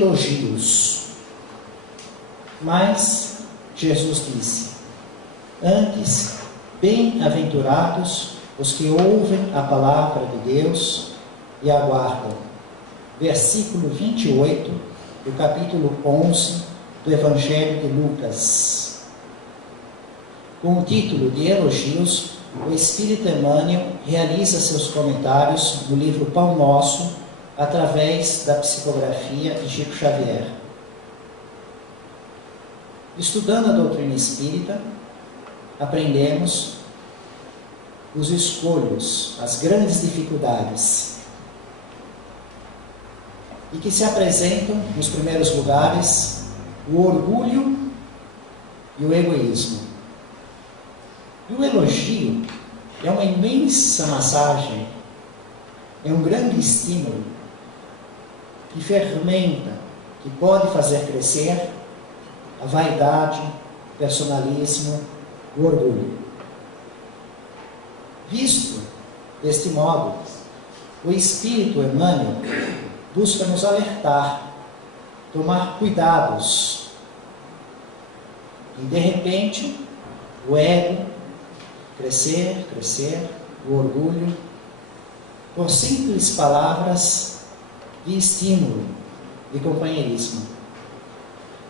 elogios. Mas Jesus disse: antes, bem-aventurados os que ouvem a palavra de Deus e aguardam. Versículo 28 do capítulo 11 do Evangelho de Lucas. Com o título de Elogios, o Espírito Emmanuel realiza seus comentários no livro Pão Nosso, através da psicografia de Chico Xavier. Estudando a doutrina espírita, aprendemos os escolhos, as grandes dificuldades, e que se apresentam nos primeiros lugares o orgulho e o egoísmo. E o elogio é uma imensa massagem, é um grande estímulo que fermenta, que pode fazer crescer a vaidade, o personalismo, o orgulho. Visto deste modo, o Espírito Emmanuel busca nos alertar, tomar cuidados, e de repente o ego crescer, o orgulho, por simples palavras de estímulo, de companheirismo.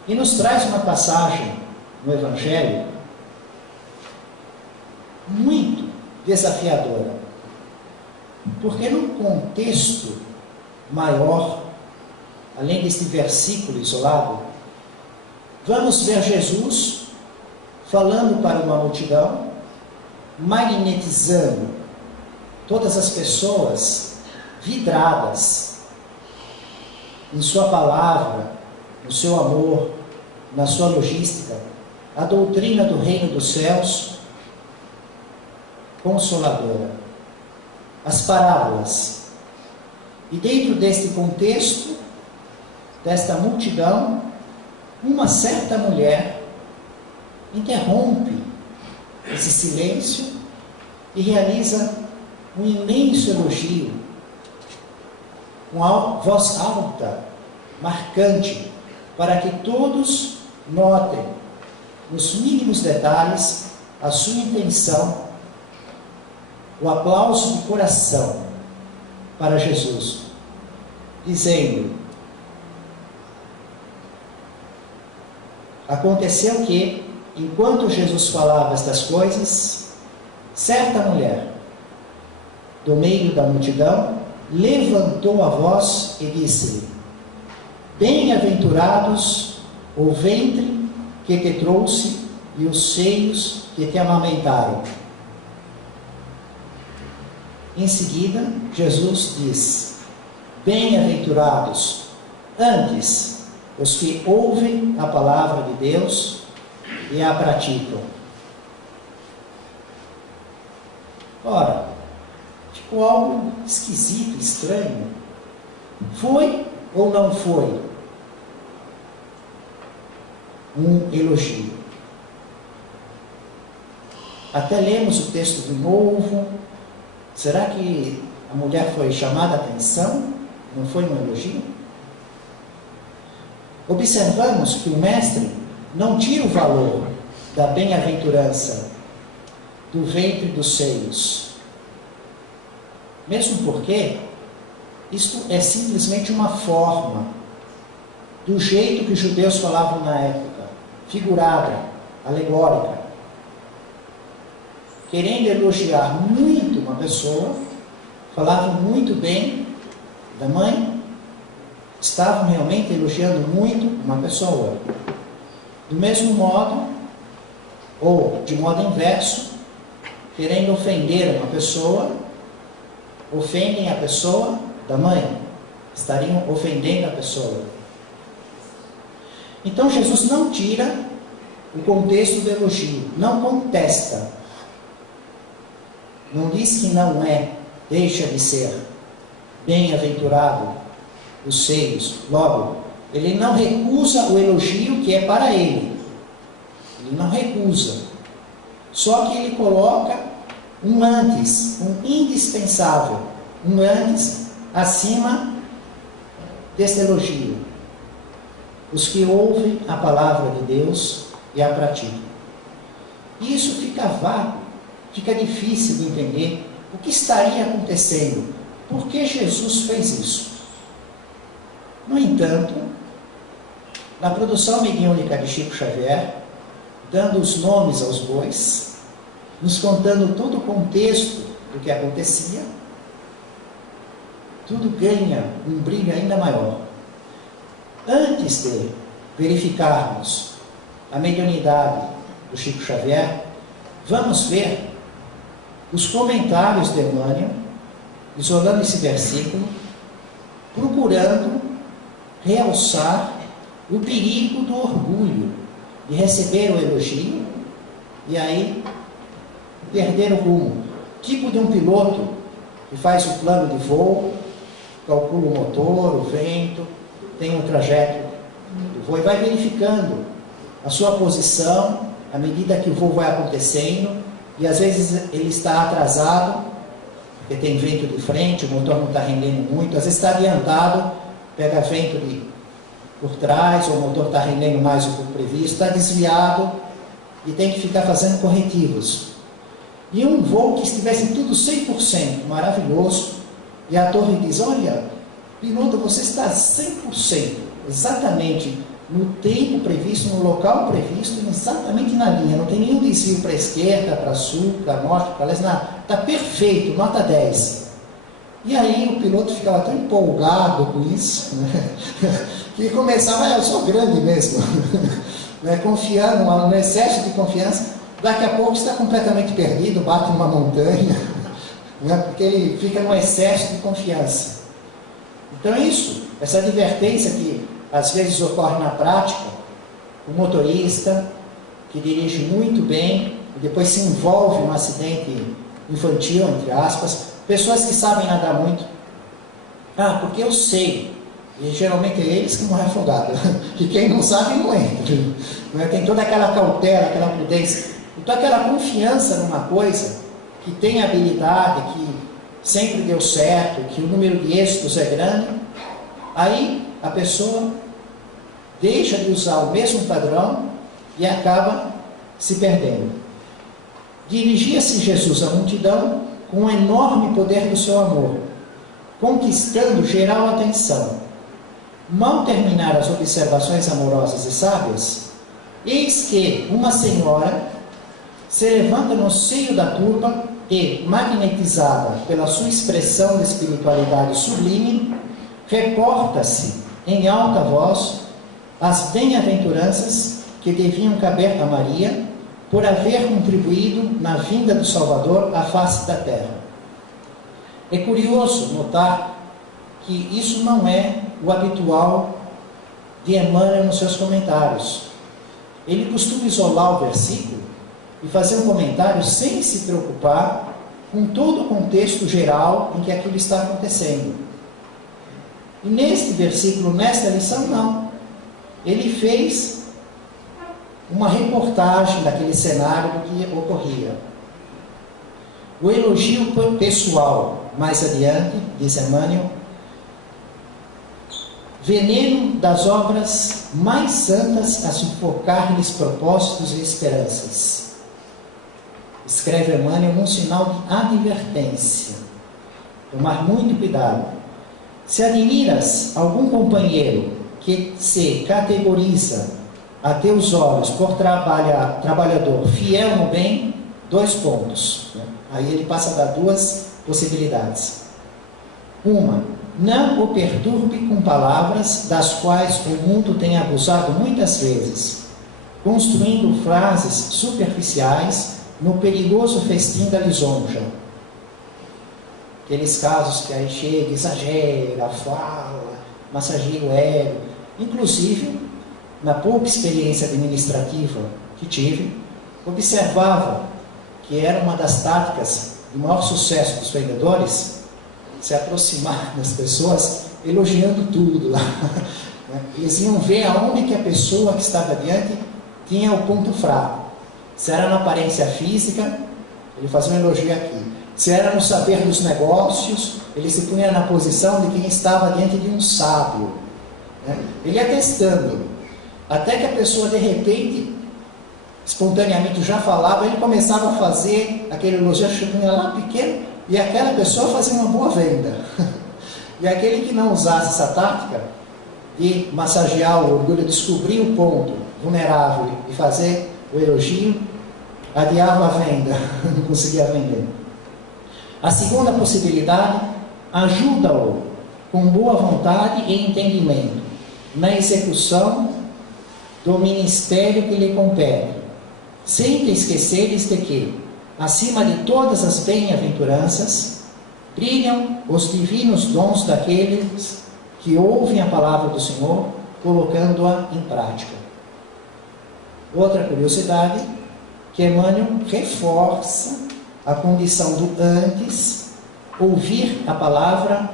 E nos traz uma passagem no Evangelho muito desafiadora, porque num contexto maior, além deste versículo isolado, vamos ver Jesus falando para uma multidão, magnetizando todas as pessoas vidradas em sua palavra, no seu amor, na sua logística, a doutrina do reino dos céus, consoladora, as parábolas. E dentro deste contexto, desta multidão, uma certa mulher interrompe esse silêncio e realiza um imenso elogio, com voz alta, marcante, para que todos notem, nos mínimos detalhes, a sua intenção, o aplauso de coração para Jesus, dizendo: aconteceu que, enquanto Jesus falava estas coisas, certa mulher, do meio da multidão, levantou a voz e disse-lhe: bem-aventurados o ventre que te trouxe e os seios que te amamentaram. Em seguida, Jesus diz: bem-aventurados, antes, os que ouvem a palavra de Deus e a praticam. Ora, ficou algo esquisito, estranho. Foi ou não foi um elogio? Até lemos o texto de novo. Será que a mulher foi chamada a atenção? Não foi um elogio? Observamos que o mestre não tira o valor da bem-aventurança do ventre e dos seios. Mesmo porque isto é simplesmente uma forma do jeito que os judeus falavam na época, figurada, alegórica. Querendo elogiar muito uma pessoa, falavam muito bem da mãe, estavam realmente elogiando muito uma pessoa. Do mesmo modo, ou de modo inverso, querendo ofender uma pessoa, ofendem a pessoa da mãe, estariam ofendendo a pessoa. Então Jesus não tira o contexto do elogio, não contesta, não diz que não é, deixa de ser bem-aventurado os seios. Logo, ele não recusa o elogio que é para ele, ele não recusa, só que ele coloca um antes, um indispensável, um antes acima desse elogio. os que ouvem a palavra de Deus e a praticam. E isso fica vago, fica difícil de entender o que estaria acontecendo, por que Jesus fez isso. No entanto, na produção mediúnica de Chico Xavier, dando os nomes aos bois, nos contando todo o contexto do que acontecia, tudo ganha um brilho ainda maior. Antes de verificarmos a mediunidade do Chico Xavier, vamos ver os comentários de Emmanuel, isolando esse versículo, procurando realçar o perigo do orgulho, de receber o elogio e aí perder o rumo. Tipo de um piloto que faz o plano de voo, calcula o motor, o vento, tem um trajeto do voo e vai verificando a sua posição à medida que o voo vai acontecendo, e às vezes ele está atrasado, porque tem vento de frente, o motor não está rendendo muito, às vezes está adiantado, pega vento por trás, o motor está rendendo mais do que o previsto, está desviado e tem que ficar fazendo corretivos. E um voo que estivesse tudo 100%, maravilhoso, e a torre diz: olha, piloto, você está 100%, exatamente no tempo previsto, no local previsto, exatamente na linha, não tem nenhum desvio para a esquerda, para sul, para norte, para leste, nada, está perfeito, nota 10. E aí o piloto ficava tão empolgado com isso, né? Que começava: eu sou grande mesmo, né? Confiando, um excesso de confiança, daqui a pouco está completamente perdido, bate numa montanha, né? Porque ele fica num excesso de confiança. Então isso, essa advertência que às vezes ocorre na prática, o motorista que dirige muito bem e depois se envolve num acidente infantil, entre aspas, pessoas que sabem nadar muito. Ah, porque eu sei. E geralmente é eles que morrem afogados. E quem não sabe não entra. Tem toda aquela cautela, aquela prudência. Então aquela confiança numa coisa que tem habilidade, que sempre deu certo, que o número de êxitos é grande, aí a pessoa deixa de usar o mesmo padrão e acaba se perdendo. Dirigia-se Jesus à multidão com o enorme poder do seu amor, conquistando geral atenção. Mal terminaram as observações amorosas e sábias, eis que uma senhora se levanta no seio da turba e, magnetizada pela sua expressão de espiritualidade sublime, reporta-se em alta voz as bem-aventuranças que deviam caber a Maria por haver contribuído na vinda do Salvador à face da terra. É curioso notar que isso não é o habitual de Emmanuel nos seus comentários. Ele costuma isolar o versículo e fazer um comentário sem se preocupar com todo o contexto geral em que aquilo está acontecendo. E neste versículo, nesta lição, não. Ele fez uma reportagem daquele cenário do que ocorria. O elogio pessoal, mais adiante, diz Emmanuel, veneno das obras mais santas a sufocar-lhes propósitos e esperanças. Escreve Emmanuel num sinal de advertência. Tomar muito cuidado. Se admiras algum companheiro que se categoriza a teus olhos por trabalhador fiel no bem, 2 pontos. Aí ele passa a dar 2 possibilidades. Uma, não o perturbe com palavras das quais o mundo tem abusado muitas vezes, construindo frases superficiais no perigoso festim da lisonja. Aqueles casos que aí chega, exagera, fala, massageia o ego. Inclusive, na pouca experiência administrativa que tive, observava que era uma das táticas de maior sucesso dos vendedores se aproximar das pessoas elogiando tudo lá. Eles iam ver aonde que a pessoa que estava diante tinha o ponto fraco. Se era na aparência física, ele fazia um elogio aqui. Se era no saber dos negócios, ele se punha na posição de quem estava diante de um sábio. Ele ia testando Até que a pessoa, de repente, espontaneamente já falava, ele começava a fazer aquele elogio, chegando lá pequeno, e aquela pessoa fazia uma boa venda. E aquele que não usasse essa tática de massagear o orgulho, descobrir o ponto vulnerável e fazer o elogio, adiava a venda, não conseguia vender. A segunda possibilidade, ajuda-o com boa vontade e entendimento na execução do ministério que lhe compete, sem te esqueceres de que, acima de todas as bem-aventuranças, brilham os divinos dons daqueles que ouvem a palavra do Senhor, colocando-a em prática. Outra curiosidade, que Emmanuel reforça a condição do antes, ouvir a palavra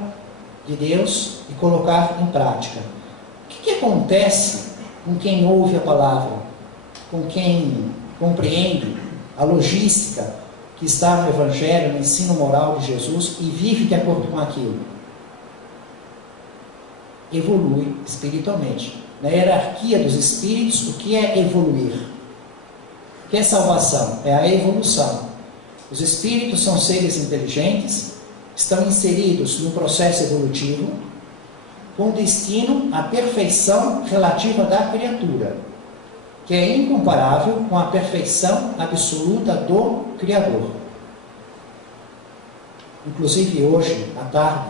de Deus e colocar em prática. O que acontece com quem ouve a palavra, com quem compreende a logística que está no Evangelho, no ensino moral de Jesus e vive de acordo com aquilo? Evolui espiritualmente. Na hierarquia dos espíritos, o que é evoluir? O que é salvação? É a evolução. Os espíritos são seres inteligentes, estão inseridos num processo evolutivo, com destino à perfeição relativa da criatura, que é incomparável com a perfeição absoluta do Criador. Inclusive hoje, à tarde,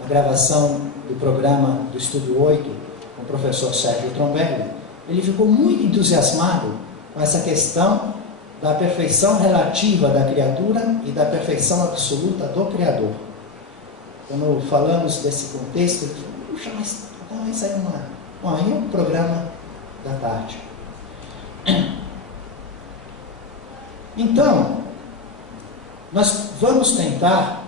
na gravação do programa do Estúdio 8, com o professor Sérgio Trombelli, ele ficou muito entusiasmado com essa questão da perfeição relativa da criatura e da perfeição absoluta do Criador. Quando falamos desse contexto, ele falou, puxa, mas isso aí é um programa da tarde. Então, nós vamos tentar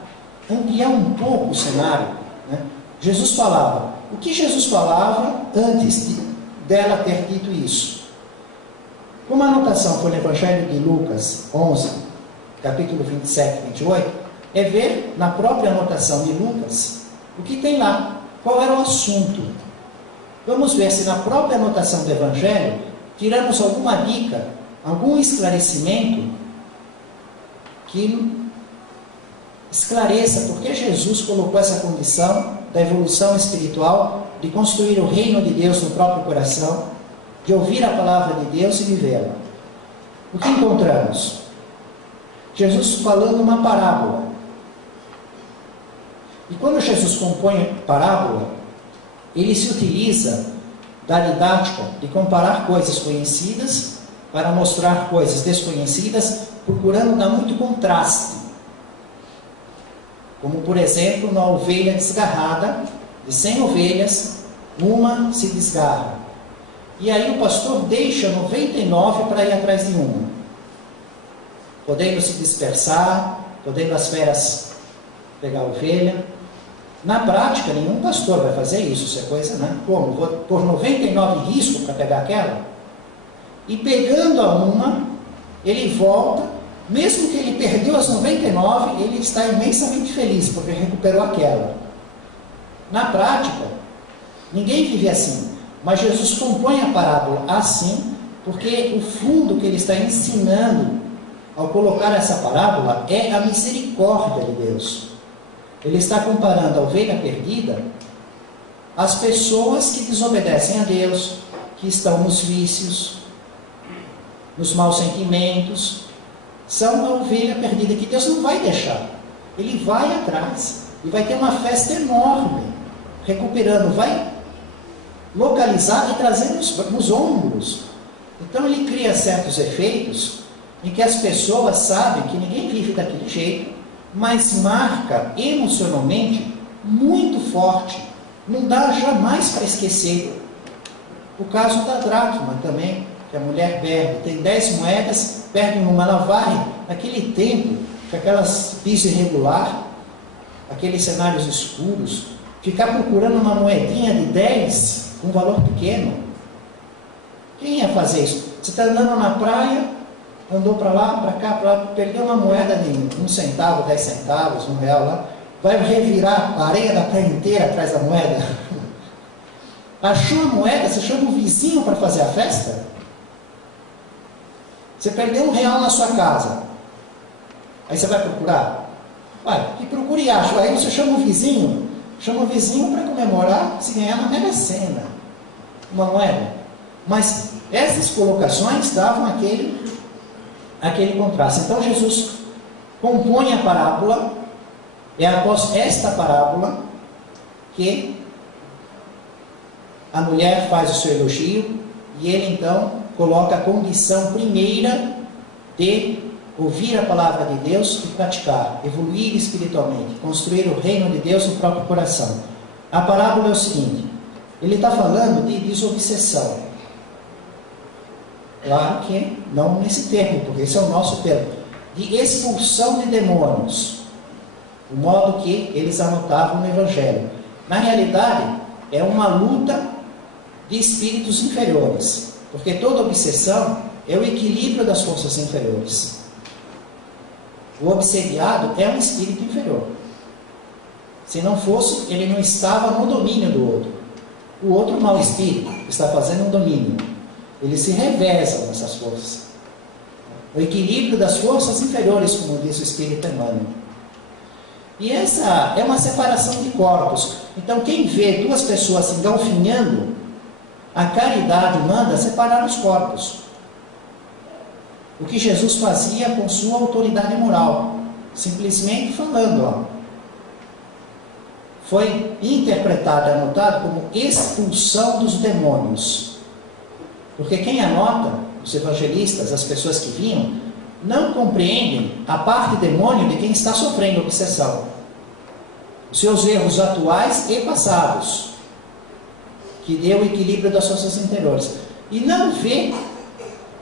ampliar um pouco o cenário, né? Jesus falava. O que Jesus falava antes dela ter dito isso? Como a anotação foi no Evangelho de Lucas 11, capítulo 27 e 28, é ver na própria anotação de Lucas o que tem lá, qual era o assunto. Vamos ver se na própria anotação do Evangelho tiramos alguma dica, algum esclarecimento que esclareça por que Jesus colocou essa condição da evolução espiritual, de construir o reino de Deus no próprio coração, de ouvir a palavra de Deus e vivê-la. O que encontramos? Jesus falando uma parábola. E quando Jesus compõe parábola, ele se utiliza da didática de comparar coisas conhecidas para mostrar coisas desconhecidas, procurando dar muito contraste. Como, por exemplo, na ovelha desgarrada, de 100 ovelhas, uma se desgarra. E aí o pastor deixa 99 para ir atrás de uma, podendo se dispersar, podendo as feras pegar a ovelha. Na prática, nenhum pastor vai fazer isso, isso é coisa, né? Como? Vou pôr 99 em risco para pegar aquela? E pegando a uma, ele volta, mesmo que ele perdeu as 99, ele está imensamente feliz, porque recuperou aquela. Na prática, ninguém vive assim, mas Jesus compõe a parábola assim, porque o fundo que ele está ensinando, ao colocar essa parábola, é a misericórdia de Deus. Ele está comparando a ovelha perdida às pessoas que desobedecem a Deus, que estão nos vícios, nos maus sentimentos. São a ovelha perdida que Deus não vai deixar. Ele vai atrás e vai ter uma festa enorme, recuperando, vai localizar e trazer nos ombros. Então ele cria certos efeitos em que as pessoas sabem que ninguém vive daquele jeito, mas marca emocionalmente muito forte, não dá jamais para esquecer. O caso da dracma também, que a mulher perde, tem 10 moedas, perde uma, ela vai, naquele tempo, com aquelas piso irregular, aqueles cenários escuros, ficar procurando uma moedinha de 10 com um valor pequeno. Quem ia fazer isso? Você está andando na praia, andou para lá, para cá, para lá, perdeu uma moeda de 1 centavo, 10 centavos, R$1 lá, vai revirar a areia da praia inteira atrás da moeda? Achou a moeda, você chama o vizinho para fazer a festa? Você perdeu R$1 na sua casa. Aí você vai procurar? Vai, que procure e acha. Aí você chama o vizinho para comemorar se ganhar na Mega Sena uma moeda. Mas essas colocações davam aquele contraste. Então Jesus compõe a parábola. É após esta parábola que a mulher faz o seu elogio e ele então coloca a condição primeira de ouvir a palavra de Deus e praticar, evoluir espiritualmente, construir o reino de Deus no próprio coração. A parábola é o seguinte: ele está falando de desobsessão. Claro que não nesse termo, porque esse é o nosso termo, de expulsão de demônios, o modo que eles anotavam no Evangelho. Na realidade, é uma luta de espíritos inferiores, porque toda obsessão é o equilíbrio das forças inferiores. O obsediado é um espírito inferior. Se não fosse, ele não estava no domínio do outro. O outro mau espírito está fazendo um domínio. Eles se revezam nessas forças. O equilíbrio das forças inferiores, como diz o Espírito Emmanuel. E essa é uma separação de corpos. Então, quem vê duas pessoas se engalfinhando, a caridade manda separar os corpos. O que Jesus fazia com sua autoridade moral, simplesmente falando, foi interpretado e anotado como expulsão dos demônios. Porque quem anota, os evangelistas, as pessoas que vinham, não compreendem a parte demônio de quem está sofrendo obsessão. Os seus erros atuais e passados, que deu o equilíbrio das forças interiores. E não vê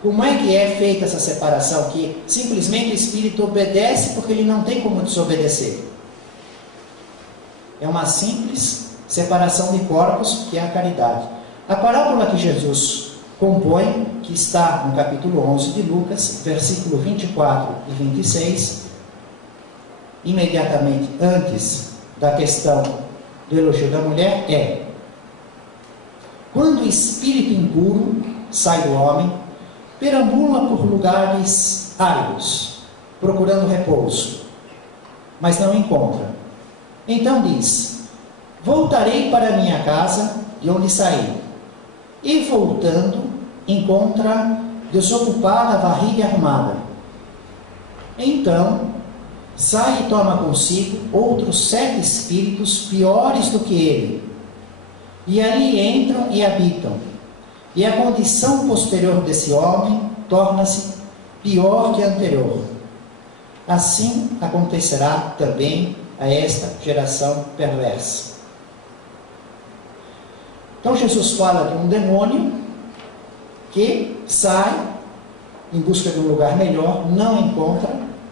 como é que é feita essa separação, que simplesmente o espírito obedece porque ele não tem como desobedecer. É uma simples separação de corpos, que é a caridade. A parábola que Jesus compõe, que está no capítulo 11 de Lucas, versículo 24 e 26, imediatamente antes da questão do elogio da mulher, é: quando o espírito impuro sai do homem, perambula por lugares áridos, procurando repouso, mas não encontra. Então diz: voltarei para minha casa de onde saí. E voltando, encontra desocupada, varrida e arrumada. Então, sai e toma consigo outros 7 espíritos piores do que ele. E ali entram e habitam. E a condição posterior desse homem torna-se pior que a anterior. Assim acontecerá também a esta geração perversa. Então Jesus fala de um demônio que sai em busca de um lugar melhor, não encontra,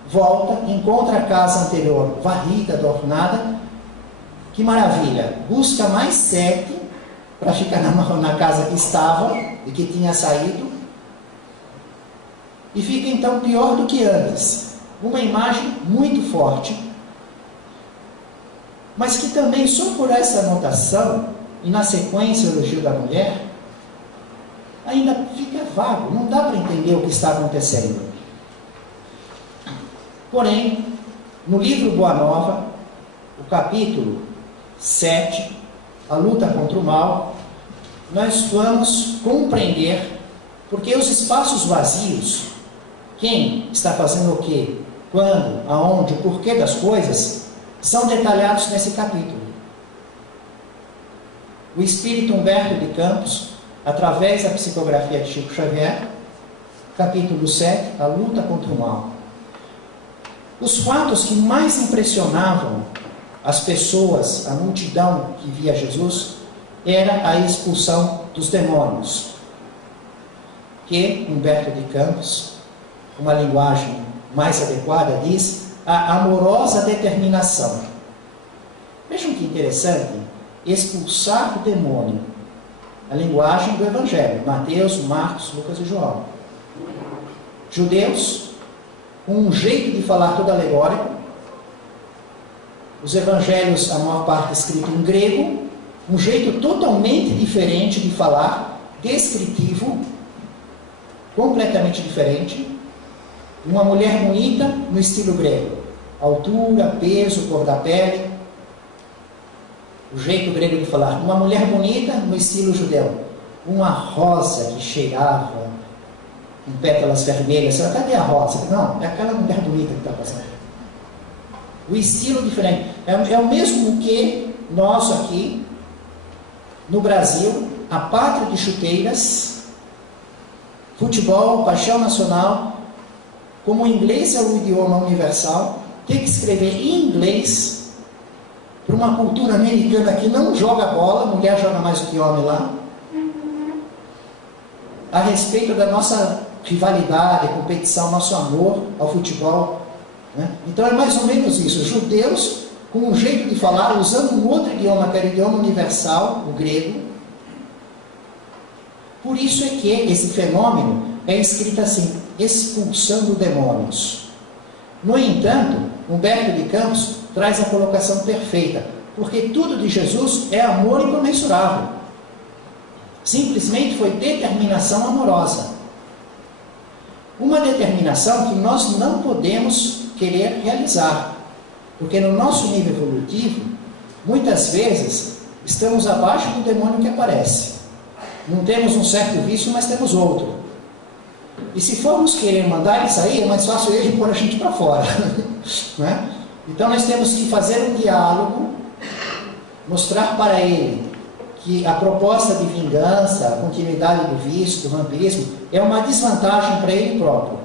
volta, encontra a casa anterior varrida, adornada. Que maravilha! Busca mais 7 para ficar na casa que estava e que tinha saído, e fica então pior do que antes. Uma imagem muito forte, mas que também só por essa anotação e na sequência o elogio da mulher ainda fica vago, não dá para entender o que está acontecendo. Porém, no livro Boa Nova, o capítulo 7, a luta contra o mal, nós vamos compreender porque os espaços vazios, quem está fazendo o quê, quando, aonde, o porquê das coisas, são detalhados nesse capítulo. O espírito Humberto de Campos, através da psicografia de Chico Xavier, capítulo 7, a luta contra o mal. Os fatos que mais impressionavam as pessoas, a multidão que via Jesus, era a expulsão dos demônios, que Humberto de Campos, uma linguagem mais adequada, diz a amorosa determinação. Vejam que interessante, expulsar o demônio, a linguagem do Evangelho, Mateus, Marcos, Lucas e João. Judeus, com um jeito de falar todo alegórico, os evangelhos, a maior parte escrito em grego, Um jeito totalmente diferente de falar, descritivo, completamente diferente. Uma mulher bonita no estilo grego. Altura, peso, cor da pele. O jeito grego de falar. Uma mulher bonita no estilo judeu. Uma rosa que cheirava em pétalas vermelhas. Cadê a rosa? Não, é aquela mulher bonita que está passando. O estilo diferente. É o mesmo que nós aqui, no Brasil, a pátria de chuteiras, futebol, paixão nacional, como o inglês é o idioma universal, tem que escrever em inglês para uma cultura americana que não joga bola, mulher joga mais do que homem lá, a respeito da nossa rivalidade, competição, nosso amor ao futebol, né? Então é mais ou menos isso, judeus com um jeito de falar, usando um outro idioma, que era o idioma universal, o grego. Por isso é que esse fenômeno é escrito assim, expulsando demônios. No entanto, Humberto de Campos traz a colocação perfeita, porque tudo de Jesus é amor incomensurável. Simplesmente foi determinação amorosa. Uma determinação que nós não podemos querer realizar, porque no nosso nível evolutivo, muitas vezes, estamos abaixo do demônio que aparece. Não temos um certo vício, mas temos outro. E se formos querer mandar ele sair, é mais fácil ele pôr a gente para fora. Né? Então nós temos que fazer um diálogo, mostrar para ele que a proposta de vingança, a continuidade do vício, do vampirismo, é uma desvantagem para ele próprio.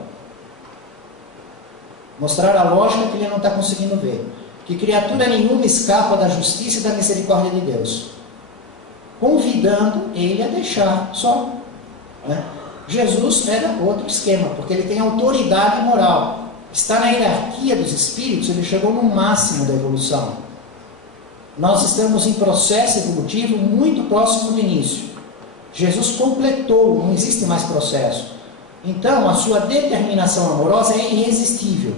Mostrar a lógica que ele não está conseguindo ver. Que criatura nenhuma escapa da justiça e da misericórdia de Deus. Convidando ele a deixar só. Né? Jesus era outro esquema, porque ele tem autoridade moral. Está na hierarquia dos espíritos, ele chegou no máximo da evolução. Nós estamos em processo evolutivo muito próximo do início. Jesus completou, não existe mais processo. Então, a sua determinação amorosa é irresistível.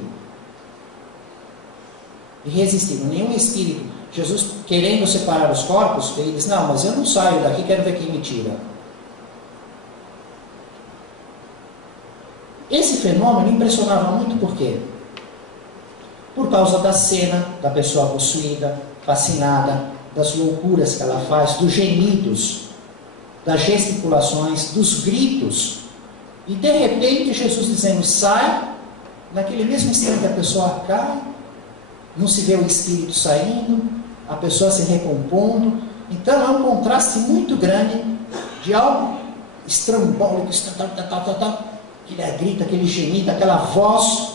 Irresistível. Nenhum espírito, Jesus querendo separar os corpos, ele diz, não, mas eu não saio daqui, quero ver quem me tira. Esse fenômeno impressionava muito por quê? Por causa da cena da pessoa possuída, fascinada, das loucuras que ela faz, dos gemidos, das gesticulações, dos gritos. E de repente Jesus dizendo, sai, naquele mesmo instante a pessoa cai, não se vê o espírito saindo, a pessoa se recompondo. Então é um contraste muito grande de algo estrambólico, aquele grito, aquele gemido, aquela voz.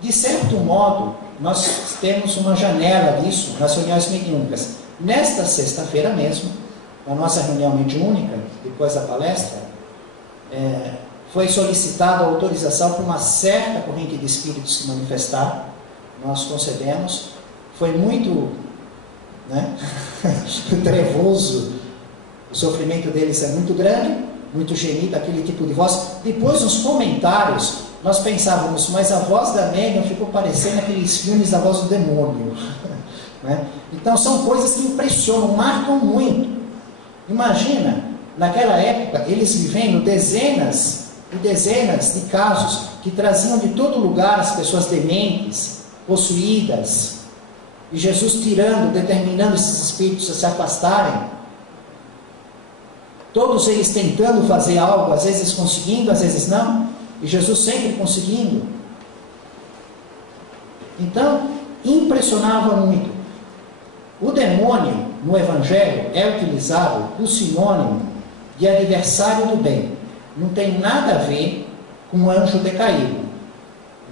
De certo modo, nós temos uma janela disso nas reuniões mediúnicas. Nesta sexta-feira mesmo, na nossa reunião mediúnica, depois da palestra, foi solicitada a autorização para uma certa corrente de espíritos se manifestar. Nós concedemos. Foi muito trevoso. O sofrimento deles é muito grande, muito gemido, aquele tipo de voz. Depois, nos comentários, nós pensávamos, mas a voz da médium ficou parecendo aqueles filmes da voz do demônio. Né? Então, são coisas que impressionam, marcam muito. Imagina, naquela época, eles vivendo dezenas e dezenas de casos que traziam de todo lugar as pessoas dementes, possuídas, e Jesus tirando, determinando esses espíritos a se afastarem, todos eles tentando fazer algo, às vezes conseguindo, às vezes não, e Jesus sempre conseguindo. Então, impressionava muito. O demônio, no Evangelho, é utilizado o sinônimo de adversário do bem. Não tem nada a ver com o anjo decaído.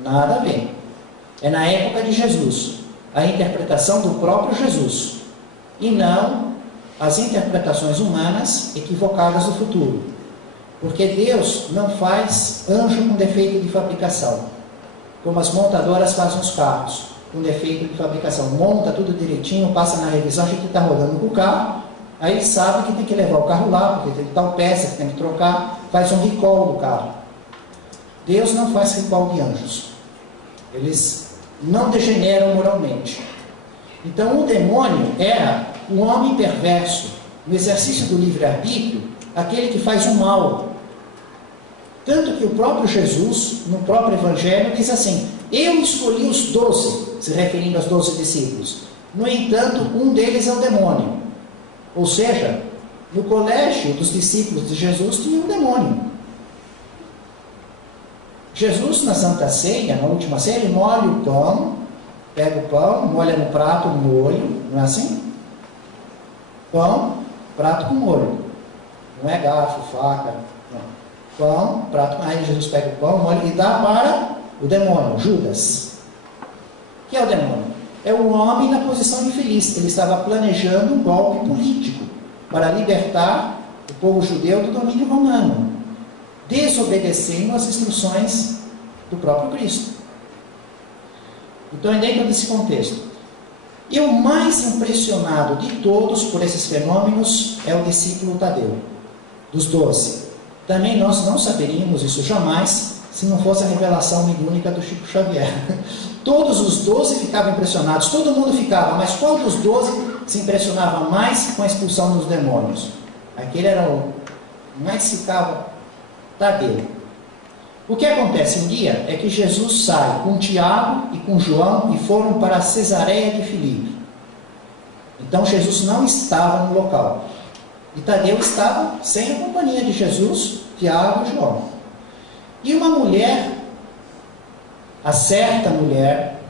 Nada a ver. É na época de Jesus, a interpretação do próprio Jesus, e não as interpretações humanas equivocadas do futuro. Porque Deus não faz anjo com defeito de fabricação, como as montadoras fazem os carros, com defeito de fabricação. Monta tudo direitinho, passa na revisão, a gente está rodando com o carro, aí ele sabe que tem que levar o carro lá, porque tem tal peça que tem que trocar, faz um recall do carro. Deus não faz recall de anjos. Eles não degeneram moralmente. Então o demônio era o homem perverso, no exercício do livre-arbítrio, aquele que faz o mal. Tanto que o próprio Jesus, no próprio Evangelho, diz assim: eu escolhi os 12, se referindo aos 12 discípulos. No entanto, um deles é o demônio. Ou seja, no colégio dos discípulos de Jesus tinha um demônio. Jesus, na Santa Ceia, na última ceia, ele molha o pão, pega o pão, molha no prato, no molho, não é assim? Pão, prato com molho. Não é garfo, faca, não. Pão, prato, aí Jesus pega o pão, molha e dá para o demônio, Judas. O que é o demônio? É o homem na posição infeliz. Ele estava planejando um golpe político para libertar o povo judeu do domínio romano, desobedecendo as instruções do próprio Cristo. Então, dentro desse contexto, e o mais impressionado de todos por esses fenômenos é o discípulo Tadeu, dos 12. Também nós não saberíamos isso jamais se não fosse a revelação mediúnica do Chico Xavier. Todos os 12 ficavam impressionados, todo mundo ficava, mas qual dos 12 se impressionava mais com a expulsão dos demônios? Aquele era o mais ficava Tadeu. O que acontece um dia é que Jesus sai com Tiago e com João e foram para Cesareia de Filipe. Então Jesus não estava no local. E Tadeu estava sem a companhia de Jesus, Tiago e João. E uma mulher, a certa mulher,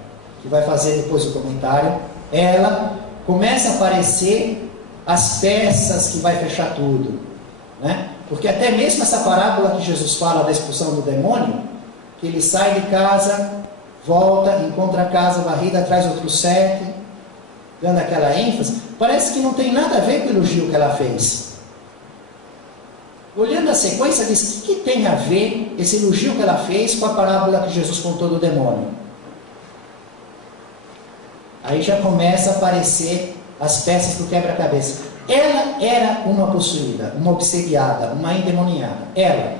que vai fazer depois o comentário, ela começa a aparecer as peças que vai fechar tudo, né? Porque até mesmo essa parábola que Jesus fala da expulsão do demônio, que ele sai de casa, volta, encontra a casa varrida, traz outros 7, dando aquela ênfase, parece que não tem nada a ver com o elogio que ela fez. Olhando a sequência, diz: o que tem a ver esse elogio que ela fez com a parábola que Jesus contou do demônio? Aí já começa a aparecer as peças do quebra-cabeça. Ela era uma possuída, uma obsediada, uma endemoniada. Ela,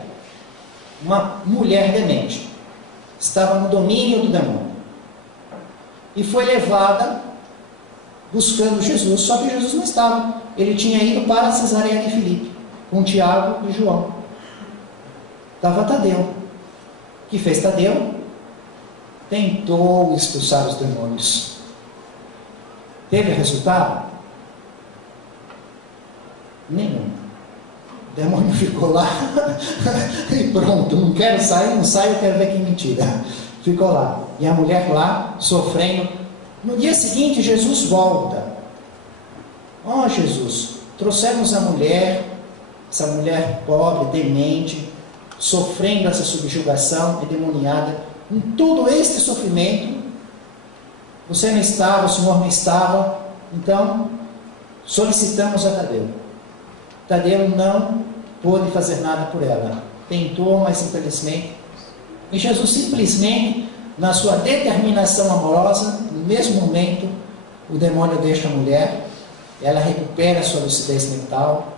uma mulher demente, estava no domínio do demônio. E foi levada buscando Jesus, só que Jesus não estava. Ele tinha ido para Cesareia de Filipe, com Tiago e João. Estava Tadeu. O que fez Tadeu? Tentou expulsar os demônios. Teve resultado? Nenhum. O demônio ficou lá e pronto, não quero sair, não saio, eu quero ver que mentira. Ficou lá. E a mulher lá, sofrendo. No dia seguinte, Jesus volta. Ó Jesus, trouxemos a mulher, essa mulher pobre, demente, sofrendo essa subjugação, endemoniada, com todo este sofrimento. Você não estava, o Senhor não estava, então solicitamos a Tadeu. Tadeu não pôde fazer nada por ela. Tentou, mas infelizmente. E Jesus simplesmente, na sua determinação amorosa, no mesmo momento, o demônio deixa a mulher, ela recupera a sua lucidez mental,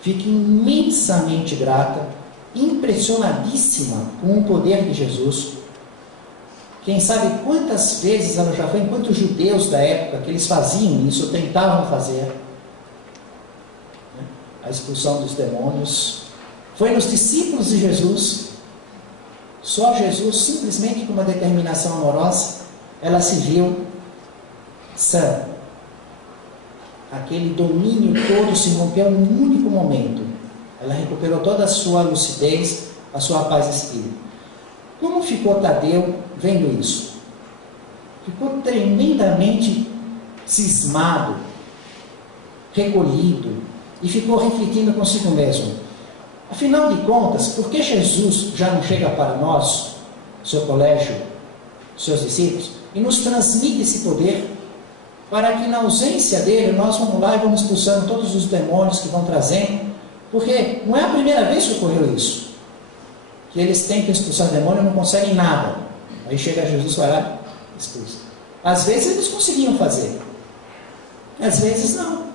fica imensamente grata, impressionadíssima com o poder de Jesus. Quem sabe quantas vezes ela já foi, enquanto os judeus da época, que eles faziam isso, tentavam fazer a expulsão dos demônios, foi nos discípulos de Jesus. Só Jesus, simplesmente com uma determinação amorosa, ela se viu sã. Aquele domínio todo se rompeu num único momento. Ela recuperou toda a sua lucidez, a sua paz de espírito. Como ficou Tadeu vendo isso? Ficou tremendamente cismado, recolhido, e ficou refletindo consigo mesmo. Afinal de contas, por que Jesus já não chega para nós, seu colégio, seus discípulos, e nos transmite esse poder, para que na ausência dele, nós vamos lá e vamos expulsando todos os demônios que vão trazendo, porque não é a primeira vez que ocorreu isso, que eles tentam expulsar demônio e não conseguem nada. Aí chega Jesus, vai lá e expulsa. Às vezes eles conseguiam fazer, às vezes não.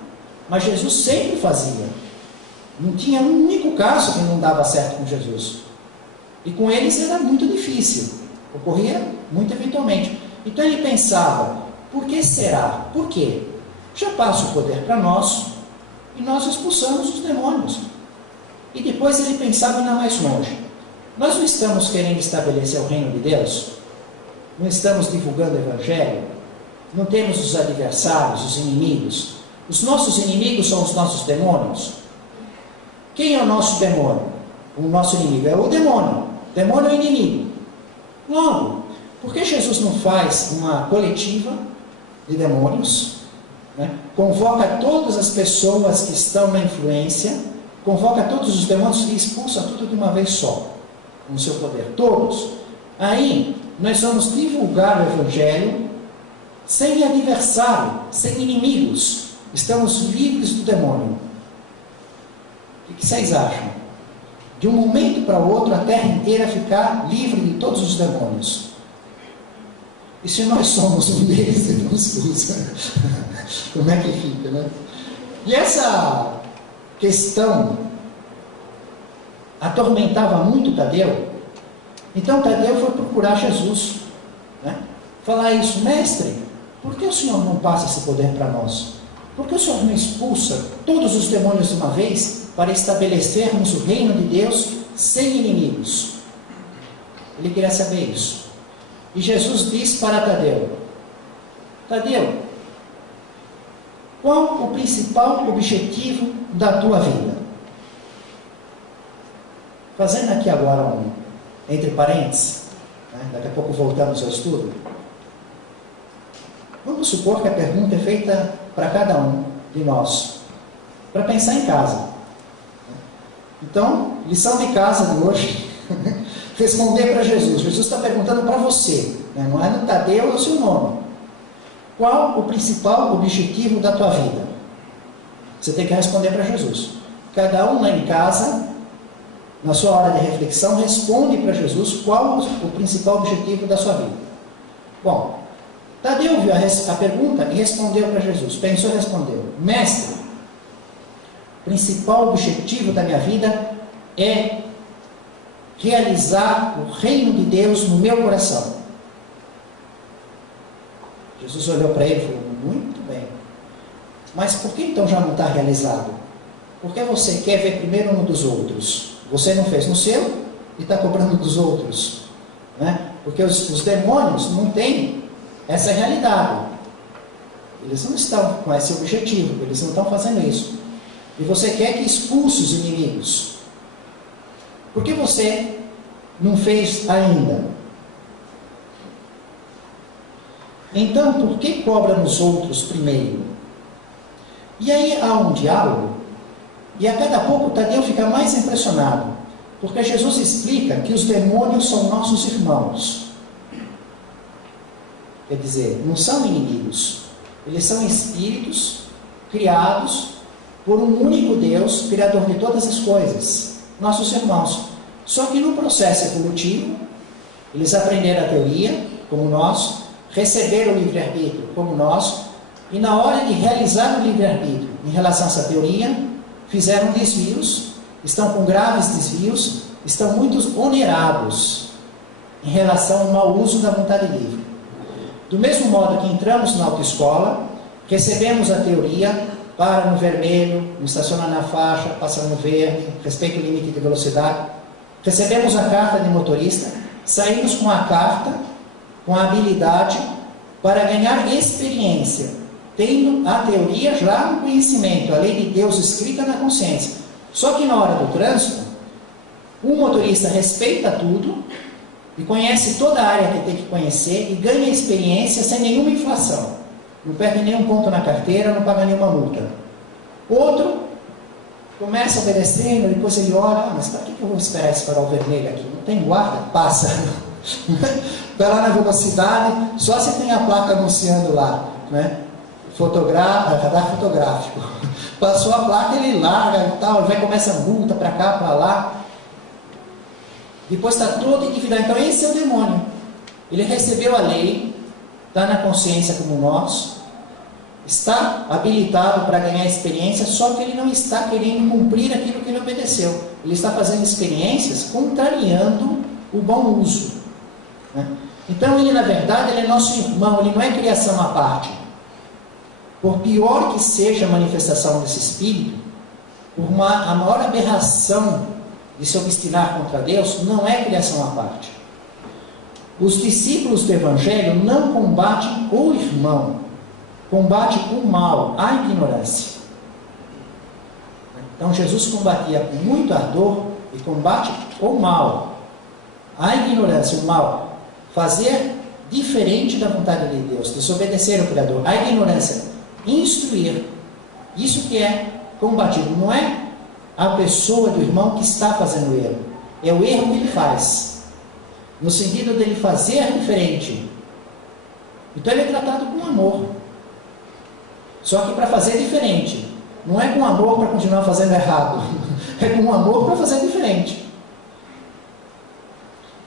Mas Jesus sempre fazia. Não tinha um único caso que não dava certo com Jesus. E com eles era muito difícil. Ocorria muito eventualmente. Então ele pensava: Por que será? Por quê? Já passa o poder para nós e nós expulsamos os demônios. E depois ele pensava ainda mais longe. Nós não estamos querendo estabelecer o reino de Deus? Não estamos divulgando o Evangelho? Não temos os adversários, os inimigos? Os nossos inimigos são os nossos demônios. Quem é o nosso demônio? O nosso inimigo é o demônio. O demônio é o inimigo. Logo, por que Jesus não faz uma coletiva de demônios? Convoca todas as pessoas que estão na influência, convoca todos os demônios e expulsa tudo de uma vez só, com o seu poder, todos. Aí, nós vamos divulgar o Evangelho sem adversário, sem inimigos. Estamos livres do demônio. O que vocês acham? De um momento para outro, a terra inteira ficar livre de todos os demônios. E se nós somos um deles, ele não expulsa? Como é que fica, né? E essa questão atormentava muito Tadeu. Então Tadeu foi procurar Jesus, falar isso: mestre, por que o Senhor não passa esse poder para nós? Por que o Senhor não expulsa todos os demônios de uma vez, para estabelecermos o reino de Deus sem inimigos? Ele queria saber isso. E Jesus diz para Tadeu: Tadeu, qual o principal objetivo da tua vida? Fazendo aqui agora entre parênteses, daqui a pouco voltamos ao estudo. Vamos supor que a pergunta é feita para cada um de nós, para pensar em casa. Então, lição de casa de hoje, responder para Jesus. Jesus está perguntando para você, não é no Tadeu, é o seu nome. Qual o principal objetivo da tua vida? Você tem que responder para Jesus. Cada um lá em casa, na sua hora de reflexão, responde para Jesus qual o principal objetivo da sua vida. Bom, Tadeu viu a pergunta e respondeu para Jesus. Pensou e respondeu: mestre, o principal objetivo da minha vida é realizar o reino de Deus no meu coração. Jesus olhou para ele e falou: muito bem, mas por que então já não está realizado? Porque você quer ver primeiro no dos outros. Você não fez no seu e está cobrando dos outros, porque os demônios não têm essa realidade. Eles não estão com esse objetivo, eles não estão fazendo isso. E você quer que expulse os inimigos. Por que você não fez ainda? Então, por que cobra nos outros primeiro? E aí há um diálogo, e a cada pouco Tadeu fica mais impressionado, porque Jesus explica que os demônios são nossos irmãos. Quer dizer, não são inimigos, eles são espíritos criados por um único Deus, Criador de todas as coisas, nossos irmãos. Só que no processo evolutivo, eles aprenderam a teoria, como nós, receberam o livre-arbítrio, como nós, e na hora de realizar o livre-arbítrio em relação a essa teoria, fizeram desvios, estão com graves desvios, estão muito onerados em relação ao mau uso da vontade livre. Do mesmo modo que entramos na autoescola, recebemos a teoria: para no vermelho, não estaciona na faixa, passa no verde, respeita o limite de velocidade. Recebemos a carta de motorista, saímos com a carta, com a habilidade para ganhar experiência, tendo a teoria já no conhecimento, a lei de Deus escrita na consciência. Só que na hora do trânsito, o motorista respeita tudo e conhece toda a área que tem que conhecer e ganha experiência sem nenhuma inflação. Não perde nenhum ponto na carteira, não paga nenhuma multa. Outro começa obedecendo, depois ele olha: mas para que eu vou esperar esse farol vermelho aqui? Não tem guarda? Passa. Vai lá na velocidade, só se tem a placa anunciando lá, radar fotográfico. Passou a placa, ele larga e tal, vai começa a multa para cá, para lá. Depois está todo endividado. Então esse é o demônio. Ele recebeu a lei, está na consciência como nós, está habilitado para ganhar experiência, só que ele não está querendo cumprir aquilo que ele obedeceu. Ele está fazendo experiências contrariando o bom uso. Então ele, na verdade, ele é nosso irmão, ele não é criação à parte. Por pior que seja a manifestação desse espírito, a maior aberração de se obstinar contra Deus, não é criação à parte. Os discípulos do Evangelho não combatem o irmão, combatem o mal, a ignorância. Então Jesus combatia com muito ardor e combate o mal, a ignorância, o mal, fazer diferente da vontade de Deus, desobedecer ao Criador, a ignorância, instruir, isso que é combatido, não é a pessoa do irmão que está fazendo o erro, é o erro que ele faz, no sentido dele fazer diferente. Então ele é tratado com amor, só que para fazer diferente, não é com amor para continuar fazendo errado, é com amor para fazer diferente.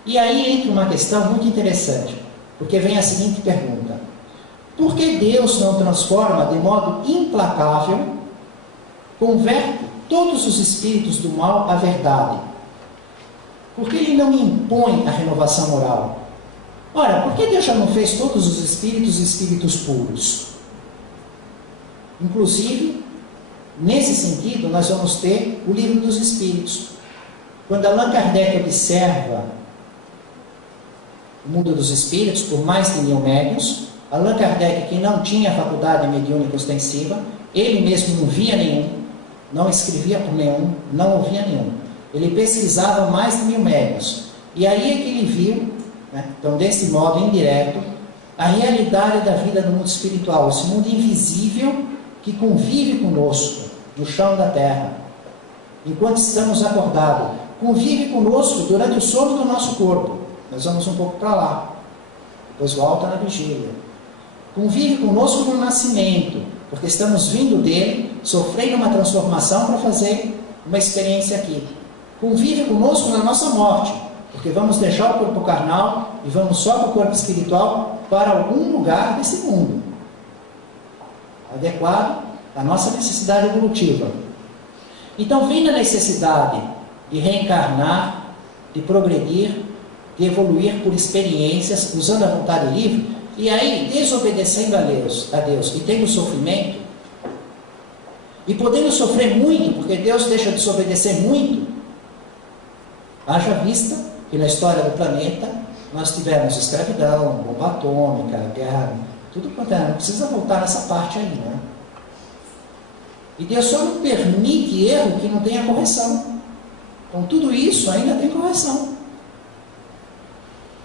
E aí entra uma questão muito interessante, porque vem a seguinte pergunta: por que Deus não transforma de modo implacável, converte todos os espíritos do mal à verdade? Por que Ele não impõe a renovação moral? Ora, por que Deus já não fez todos os espíritos puros? Inclusive, nesse sentido, nós vamos ter o Livro dos Espíritos. Quando Allan Kardec observa o mundo dos espíritos, por mais de 1000 médiuns, Allan Kardec, que não tinha faculdade mediúnica ostensiva, ele mesmo não via nenhum, não escrevia por nenhum, não ouvia nenhum. Ele pesquisava mais de 1000 médiuns. E aí é que ele viu, né, então desse modo indireto, a realidade da vida do mundo espiritual, esse mundo invisível que convive conosco no chão da terra, enquanto estamos acordados, convive conosco durante o sono do nosso corpo. Nós vamos um pouco para lá, depois volta na vigília. Convive conosco no nascimento, porque estamos vindo dele, sofrendo uma transformação para fazer uma experiência aqui. Convive conosco na nossa morte, porque vamos deixar o corpo carnal e vamos só para o corpo espiritual, para algum lugar desse mundo, adequado à nossa necessidade evolutiva. Então, vem a necessidade de reencarnar, de progredir, de evoluir por experiências, usando a vontade livre, e aí desobedecendo a Deus e tendo sofrimento, e podendo sofrer muito, porque Deus deixa de desobedecer muito. Haja vista que na história do planeta nós tivemos escravidão, bomba atômica, guerra, tudo quanto é, não precisa voltar nessa parte aí, né? E Deus só não permite erro que não tenha correção. Então tudo isso ainda tem correção.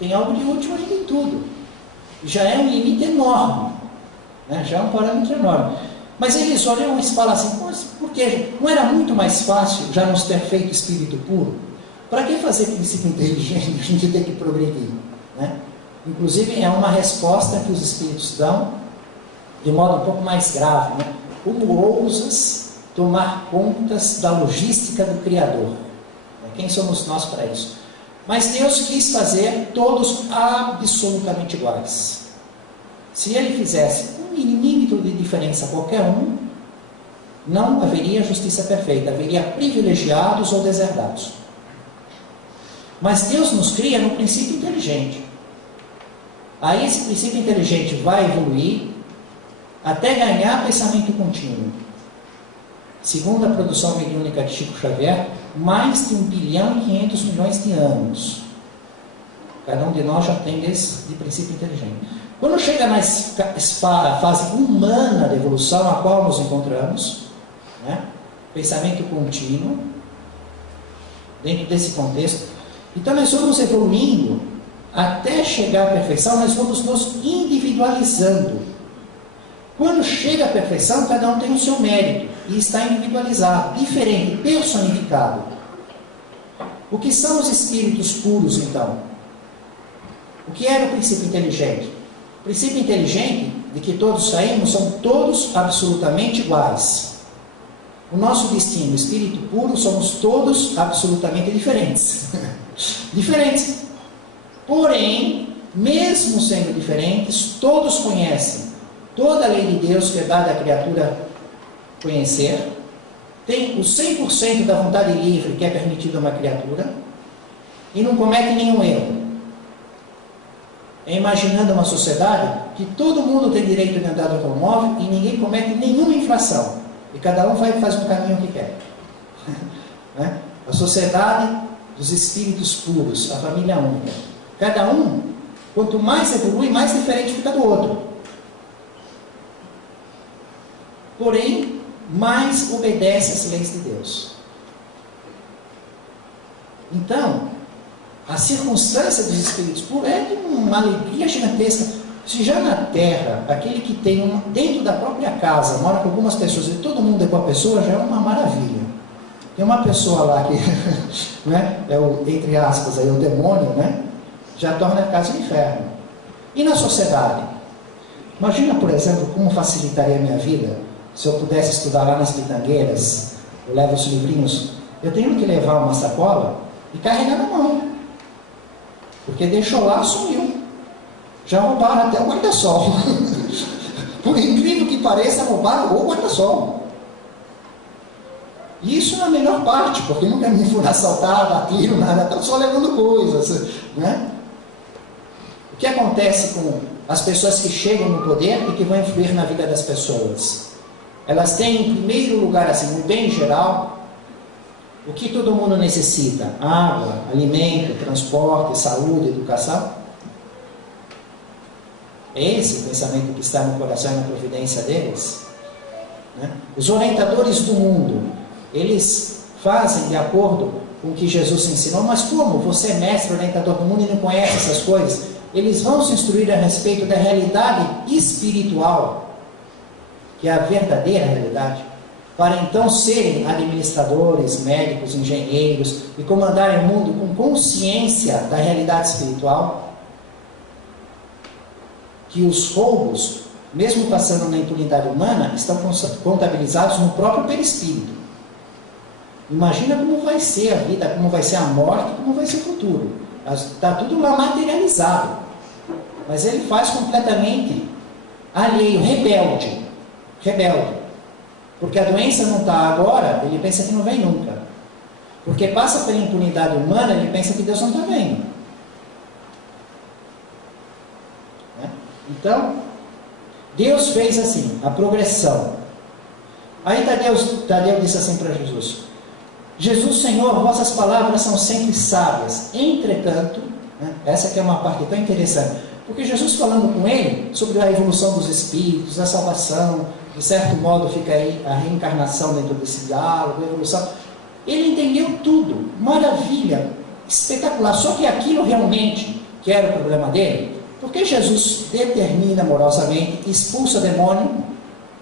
Tem algo de último ainda em tudo. Já é um limite enorme, né? Já é um parâmetro enorme. Mas eles olham e falam assim: por que não era muito mais fácil já nos ter feito espírito puro? Para que fazer princípio inteligente? A gente tem que progredir, né? Inclusive é uma resposta que os espíritos dão de modo um pouco mais grave, né? Como ousas tomar contas da logística do Criador? Quem somos nós para isso? Mas Deus quis fazer todos absolutamente iguais. Se Ele fizesse um milímetro de diferença a qualquer um, não haveria justiça perfeita, haveria privilegiados ou deserdados. Mas Deus nos cria no princípio inteligente. Aí esse princípio inteligente vai evoluir até ganhar pensamento contínuo. Segundo a produção mediúnica de Chico Xavier, mais de 1 bilhão e 500 milhões de anos. Cada um de nós já tem esse de princípio inteligente. Quando chega na fase humana da evolução, a qual nos encontramos, né? Pensamento contínuo, dentro desse contexto, então nós vamos evoluindo até chegar à perfeição, nós vamos nos individualizando. Quando chega à perfeição, cada um tem o seu mérito e está individualizado, diferente, personificado. O que são os espíritos puros, então? O que era o princípio inteligente? O princípio inteligente de que todos saímos são todos absolutamente iguais. O nosso destino, espírito puro, somos todos absolutamente diferentes. Diferentes. Porém, mesmo sendo diferentes, todos conhecem toda a lei de Deus que é dada à criatura conhecer, tem o 100% da vontade livre que é permitido a uma criatura, e não comete nenhum erro. É imaginando uma sociedade que todo mundo tem direito de andar de automóvel e ninguém comete nenhuma infração. E cada um faz um caminho que quer. Né? A sociedade dos espíritos puros, a família única. Cada um, quanto mais evolui, mais diferente fica do outro. Porém, mais obedece às leis de Deus. Então, a circunstância dos espíritos puros é de uma alegria gigantesca. Se já na Terra, aquele que tem dentro da própria casa, mora com algumas pessoas e todo mundo é com a pessoa, já é uma maravilha. Tem uma pessoa lá que, né, é o, entre aspas, aí, o demônio, né, já torna a casa um inferno. E na sociedade? Imagina, por exemplo, como facilitaria a minha vida se eu pudesse estudar lá nas Pitangueiras. Eu levo os livrinhos, eu tenho que levar uma sacola e carregar na mão. Porque deixou lá, sumiu. Já roubaram até o guarda-sol. Por incrível que pareça, roubaram o guarda-sol. E isso é a melhor parte, porque nunca me foram assaltados, batiram, nada, estão só levando coisas. Né? O que acontece com as pessoas que chegam no poder e que vão influir na vida das pessoas? Elas têm, em primeiro lugar, assim, no bem geral, o que todo mundo necessita: água, alimento, transporte, saúde, educação. É esse o pensamento que está no coração e na providência deles. Né? Os orientadores do mundo, eles fazem de acordo com o que Jesus ensinou, mas como você é mestre, orientador do mundo e não conhece essas coisas? Eles vão se instruir a respeito da realidade espiritual, que é a verdadeira realidade, para então serem administradores, médicos, engenheiros e comandarem o mundo com consciência da realidade espiritual. Que os roubos, mesmo passando na impunidade humana, estão contabilizados no próprio perispírito. Imagina como vai ser a vida, como vai ser a morte, como vai ser o futuro. Está tudo lá materializado. Mas ele faz completamente alheio, rebelde. Porque a doença não está agora, ele pensa que não vem nunca. Porque passa pela impunidade humana, ele pensa que Deus não está vendo. Então, Deus fez assim, a progressão. Aí Tadeu disse assim para Jesus: Jesus, Senhor, vossas palavras são sempre sábias. Entretanto, né, essa que é uma parte tão interessante, porque Jesus falando com ele sobre a evolução dos espíritos, a salvação, de certo modo fica aí a reencarnação dentro desse diálogo, a evolução, ele entendeu tudo, maravilha, espetacular. Só que aquilo realmente, que era o problema dele, porque Jesus determina amorosamente, expulsa o demônio,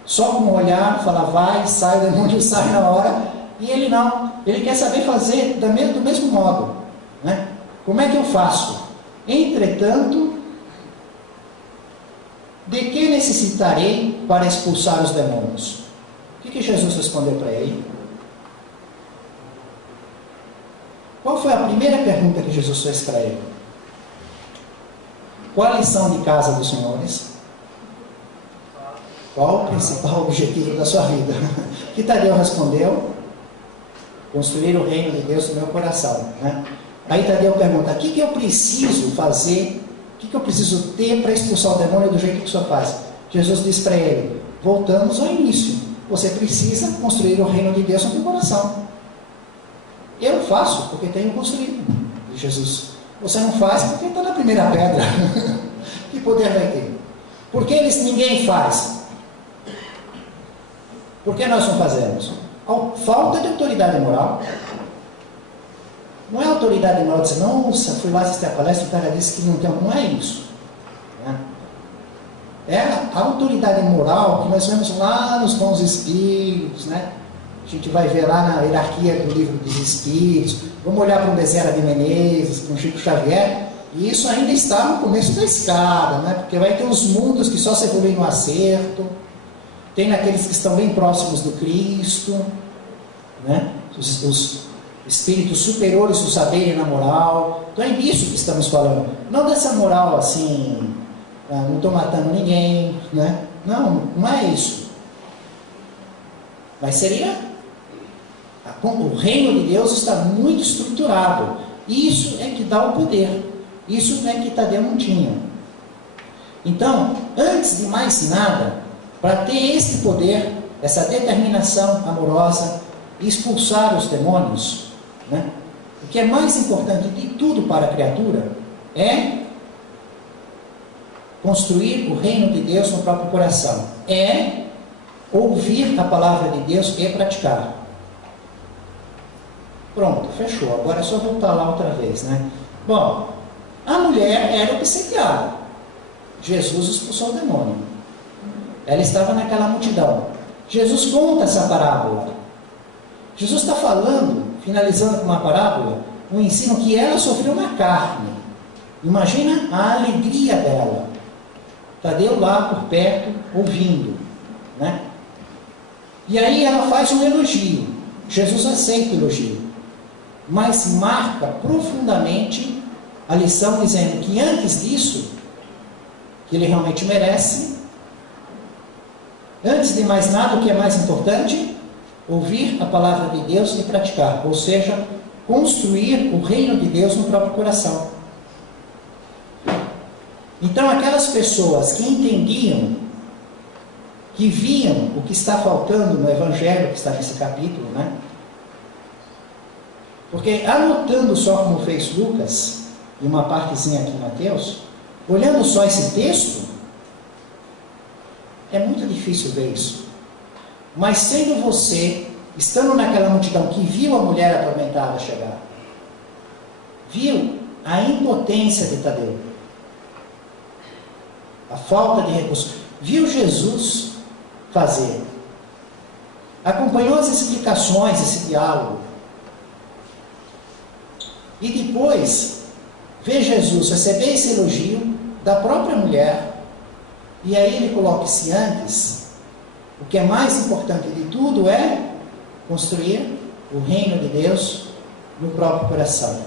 só com um olhar, fala vai, sai, o demônio sai na hora, e ele não, ele quer saber fazer do mesmo modo. Né? Como é que eu faço? Entretanto, de que necessitarei para expulsar os demônios? O que Jesus respondeu para ele? Qual foi a primeira pergunta que Jesus fez para ele? Qual a lição de casa dos senhores? Qual o principal objetivo da sua vida? Que Tadeu respondeu: construir o reino de Deus no meu coração. Né? Aí Tadeu pergunta: o que eu preciso fazer? O que eu preciso ter para expulsar o demônio do jeito que o senhor faz? Jesus diz para ele: voltamos ao início. Você precisa construir o reino de Deus no teu coração. Eu faço porque tenho construído. Diz Jesus. Você não faz porque está na primeira pedra. Que poder vai ter? Por que ninguém faz? Por que nós não fazemos? Falta de autoridade moral. Não é autoridade moral dizer, nossa, fui lá assistir a palestra, o cara disse que não tem. Não é isso. Né? É a autoridade moral que nós vemos lá nos bons espíritos, né? A gente vai ver lá na hierarquia do livro dos espíritos, vamos olhar para um Bezerra de Menezes, para um Chico Xavier, e isso ainda está no começo da escada, né? Porque vai ter os mundos que só se evoluem no acerto, tem naqueles que estão bem próximos do Cristo, né? Os espíritos superiores do saber e na moral. Então é disso que estamos falando, não dessa moral assim, não estou matando ninguém, né? Não é isso. Mas seria... O reino de Deus está muito estruturado. Isso é que dá o poder. Isso é que Tadeu não tinha. Então, antes de mais nada, para ter esse poder, essa determinação amorosa, expulsar os demônios, né? O que é mais importante de tudo para a criatura é construir o reino de Deus no próprio coração. É ouvir a palavra de Deus e praticar. Pronto, fechou. Agora é só voltar lá outra vez, né? Bom, a mulher era obcecada. Jesus expulsou o demônio. Ela estava naquela multidão. Jesus conta essa parábola. Jesus está falando, finalizando com uma parábola, um ensino que ela sofreu na carne. Imagina a alegria dela. Tadeu lá por perto, ouvindo, né? E aí ela faz um elogio. Jesus aceita o elogio, mas marca profundamente a lição, dizendo que antes disso, que ele realmente merece, antes de mais nada, o que é mais importante? Ouvir a palavra de Deus e praticar, ou seja, construir o reino de Deus no próprio coração. Então, aquelas pessoas que entendiam, que viam o que está faltando no Evangelho, que está nesse capítulo, né? Porque anotando só como fez Lucas, e uma partezinha aqui em Mateus, olhando só esse texto, é muito difícil ver isso. Mas sendo você, estando naquela multidão que viu a mulher atormentada chegar, viu a impotência de Tadeu, a falta de recursos, viu Jesus fazer, acompanhou as explicações, esse diálogo, e depois vê Jesus receber esse elogio da própria mulher, e aí ele coloca se antes, o que é mais importante de tudo é construir o reino de Deus no próprio coração.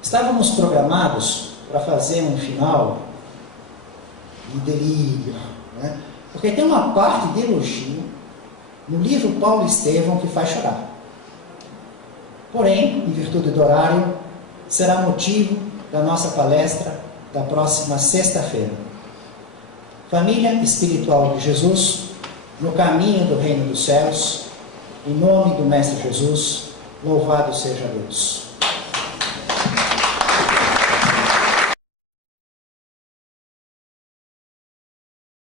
Estávamos programados para fazer um final de delírio, né? Porque tem uma parte de elogio no livro Paulo e Estevão que faz chorar. Porém, em virtude do horário, será motivo da nossa palestra da próxima sexta-feira. Família espiritual de Jesus, no caminho do reino dos céus, em nome do Mestre Jesus, louvado seja Deus.